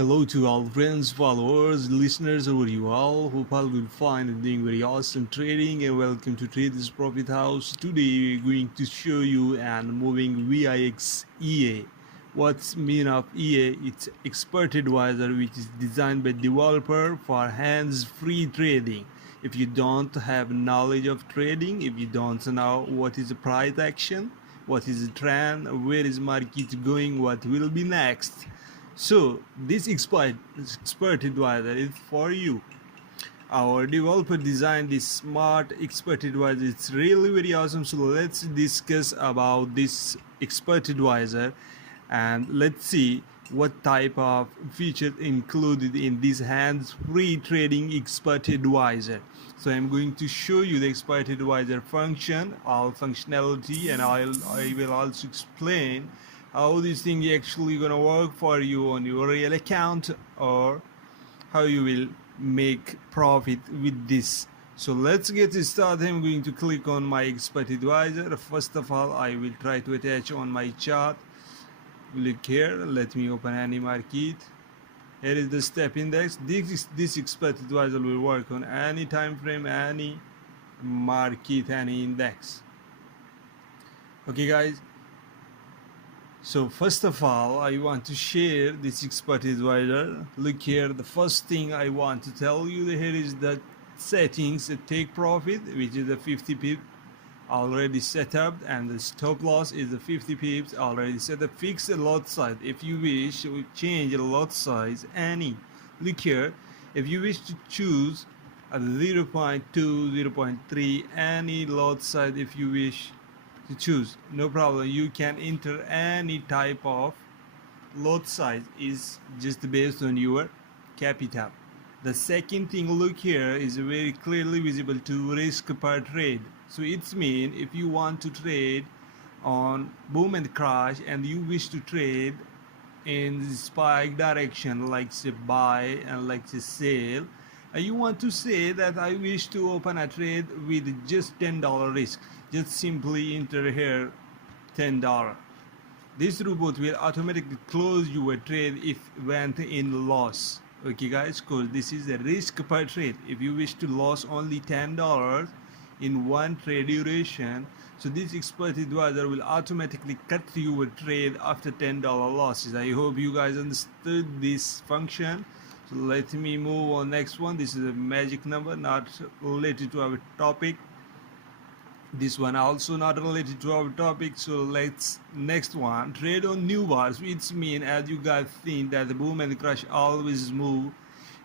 Hello to all friends, followers, listeners, over you all. Hope all will find and doing very awesome trading and welcome to Traders Profit House. Today we're going to show you an moving VIX EA. What's mean of EA? It's expert advisor which is designed by developer for hands-free trading. If you don't have knowledge of trading, if you don't know what is a price action, what is the trend, where is market going, what will be next. So this expert advisor is for you. Our developer designed this smart expert advisor. It's really very awesome. So let's discuss about this expert advisor and let's see what type of features included in this hands-free trading expert advisor. So I'm going to show you the expert advisor function, all functionality, and I will also explain how this thing is actually gonna work for you on your real account or how you will make profit with this. So let's get started. I'm going to click on my expert advisor. First of all, I will try to attach on my chart. Look here, let me open any market. Here is the step index. This expert advisor will work on any time frame, any market, any index. Okay guys, so first of all, I want to share this expert advisor. Look here, the first thing I want to tell you here is the settings, the take profit, which is the 50 pips already set up, and the stop loss is the 50 pips already set up. Fix the lot size if you wish to change the lot size any. Look here, if you wish to choose a 0.2, 0.3, any lot size if you wish to choose, no problem. You can enter any type of lot size, is just based on your capital. The second thing, look here, is very clearly visible to risk per trade. So it's mean if you want to trade on boom and crash and you wish to trade in the spike direction, like say buy and like say sell, and you want to say that I wish to open a trade with just $10 risk, just simply enter here $10. This robot will automatically close your trade if went in loss. Okay guys, because this is a risk per trade. If you wish to lose only $10 in one trade duration, so this expert advisor will automatically cut your trade after $10 losses. I hope you guys understood this function. So let me move on next one. This is a magic number, not related to our topic. This one also not related to our topic. So let's next one, trade on new bars, which mean, as you guys think, that the boom and the crash always move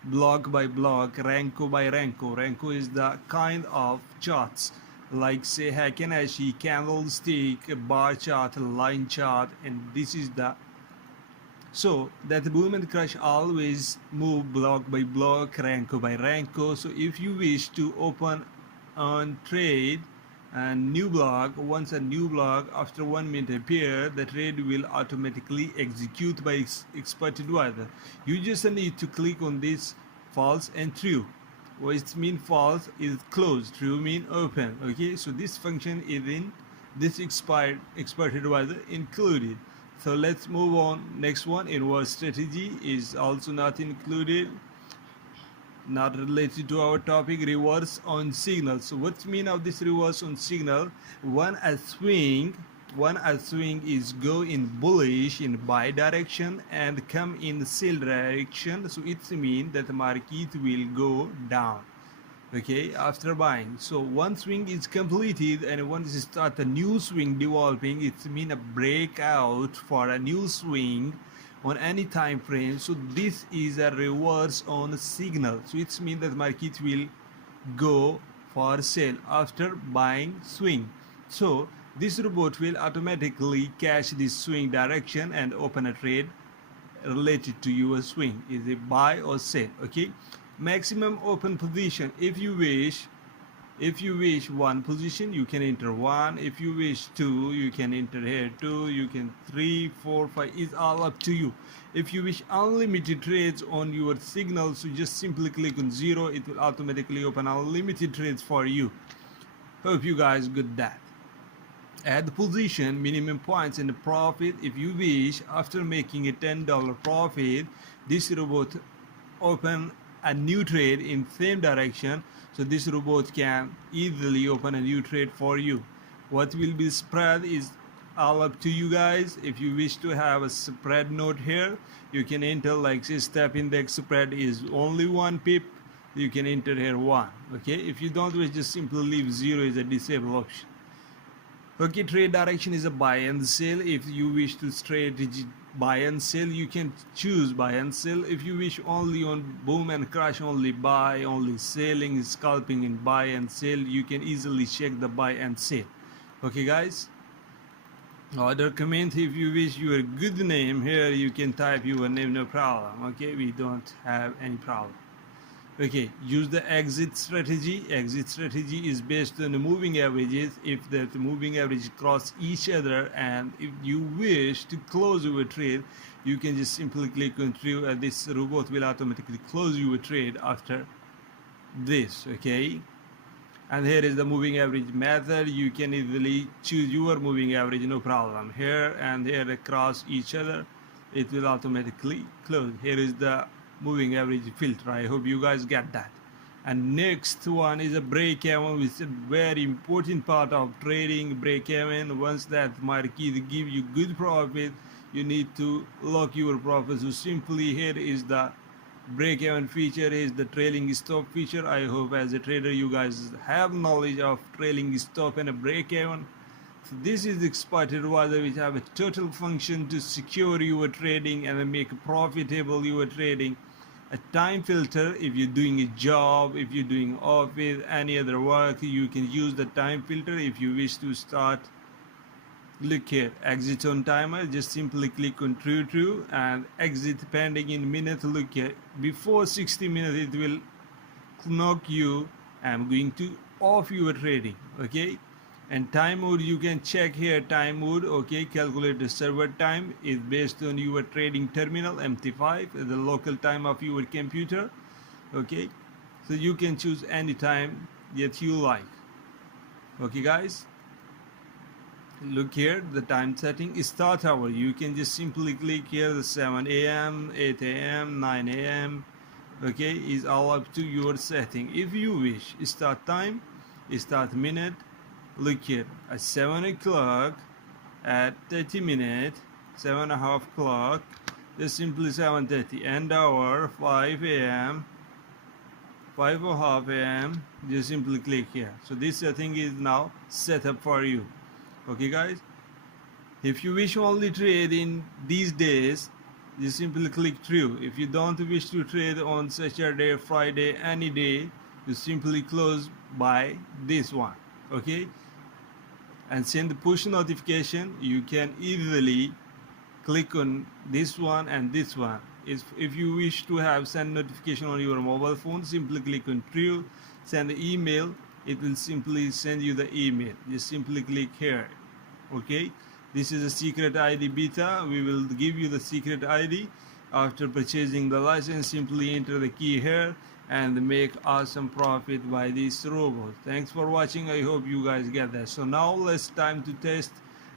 block by block, Ranko by Ranko. Ranko is the kind of charts like say Heikin-Ashi, Candlestick, bar chart, line chart, and this is the, so that the boom and crash always move block by block, Ranko by Ranko. So if you wish to open on trade and new block, once a new block after 1 minute appear, the trade will automatically execute by expert advisor. You just need to click on this false and true. What mean false is closed, true mean open. Okay, so this function is in this expert advisor included. So let's move on. Next one, inverse strategy is also not included, not related to our topic. Reverse on signal. So what's mean of this reverse on signal? One a swing is go in bullish in buy direction and come in sell direction. So it's mean that the market will go down, okay, after buying. So one swing is completed and once you start a new swing developing, it's mean a breakout for a new swing on any time frame. So this is a reverse on signal. So it's mean that market will go for sale after buying swing. So this robot will automatically catch this swing direction and open a trade related to your swing, is it buy or sell. Okay, maximum open position, if you wish one position you can enter one, if you wish two you can enter here two, you can 3, 4, 5, is all up to you. If you wish unlimited trades on your signal, so just simply click on 0, it will automatically open unlimited trades for you. Hope you guys got that. Add the position, minimum points and the profit if you wish. After making a $10 profit, this robot open a new trade in same direction, so this robot can easily open a new trade for you. What will be spread is all up to you guys. If you wish to have a spread note here, you can enter, like say step index spread is only 1 pip, you can enter here 1. Okay, if you don't wish, just simply leave 0 is a disable option. Okay, trade direction is a buy and sell. If you wish to trade buy and sell, you can choose buy and sell. If you wish only on boom and crash, only buy, only selling, scalping and buy and sell, you can easily check the buy and sell. Okay guys, other comment, if you wish your good name here, you can type your name, no problem. Okay, we don't have any problem. Okay, use the exit strategy. Exit strategy is based on the moving averages. If the moving averages cross each other, and if you wish to close your trade, you can just simply click on true, and this robot will automatically close your trade after this. Okay, and here is the moving average method. You can easily choose your moving average, no problem. Here and here across each other, it will automatically close. Here is the moving average filter. I hope you guys get that. And next one is a break even, which is a very important part of trading. Break even, once that market give you good profit, you need to lock your profit. So simply here is the break even feature, is the trailing stop feature. I hope as a trader you guys have knowledge of trailing stop and a break even. So this is the expert advisor, which have a total function to secure your trading and make profitable your trading. A time filter, if you're doing a job, if you're doing office, any other work, you can use the time filter. If you wish to start, look here, exit on timer, just simply click on true and exit pending in minute. Look here, before 60 minutes it will knock you. I'm going to off your trading. Okay, and time mode, you can check here time mode. Okay, calculate the server time is based on your trading terminal MT5, the local time of your computer. Okay, so you can choose any time that you like. Okay guys, look here, the time setting is start hour. You can just simply click here, the 7 a.m., 8 a.m., 9 a.m. Okay, is all up to your setting. If you wish start time, start minute, look here at 7 o'clock, at 30 minutes, 7.5 o'clock, just simply 7:30. End hour 5 a.m., 5:30 a.m. just simply click here. So this setting is now set up for you. Okay guys, if you wish only trade in these days, you simply click true. If you don't wish to trade on Saturday, Friday, any day, you simply close by this one. Okay, and send the push notification. You can easily click on this one and this one. If you wish to have send notification on your mobile phone, simply click on true. Send the email, it will simply send you the email. Just simply click here. Okay, this is a secret ID beta. We will give you the secret ID. After purchasing the license, simply enter the key here and make awesome profit by this robot. Thanks for watching. I hope you guys get that. So now let's time to test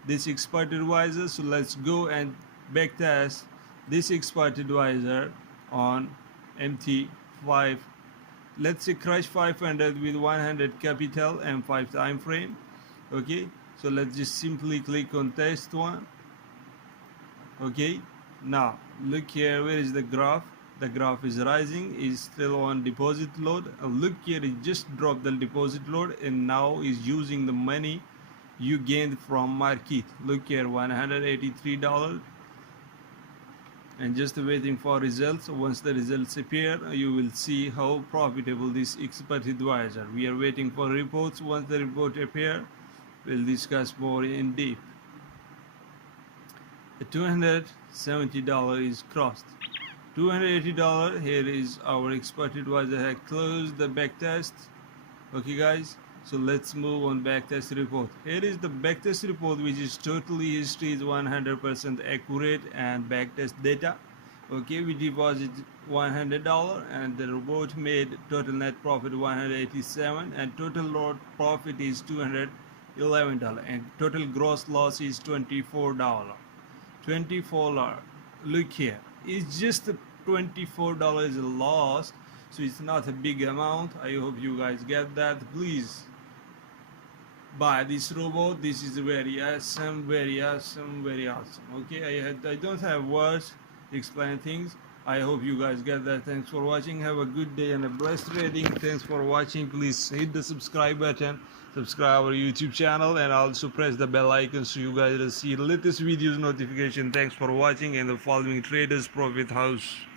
this expert advisor. So let's go and back test this expert advisor on MT5. Let's say crush 500 with 100 capital M5 time frame. Okay, so let's just simply click on test one. Okay, now look here, where is the graph? The graph is rising, is still on deposit load. Look here, it just dropped the deposit load and now is using the money you gained from market. Look here, $183, and just waiting for results. Once the results appear, you will see how profitable this expert advisor. We are waiting for reports. Once the report appear, we'll discuss more in depth. The $270 is crossed. $280, here is our expert advisor had closed the backtest. Okay guys, so let's move on backtest report. Here is the backtest report, which is totally history is 100% accurate and backtest data. Okay, we deposit $100 and the robot made total net profit 187 and total lot profit is $280. $11, and total gross loss is $24. $24. Look here, it's just $24 lost, so it's not a big amount. I hope you guys get that. Please buy this robot. This is very awesome, very awesome, very awesome. Okay, I don't have words to explain things. I hope you guys get that. Thanks for watching. Have a good day and a blessed trading. Thanks for watching. Please hit the subscribe button, subscribe our YouTube channel, and also press the bell icon so you guys receive latest videos notification. Thanks for watching and the following Traders Profit House.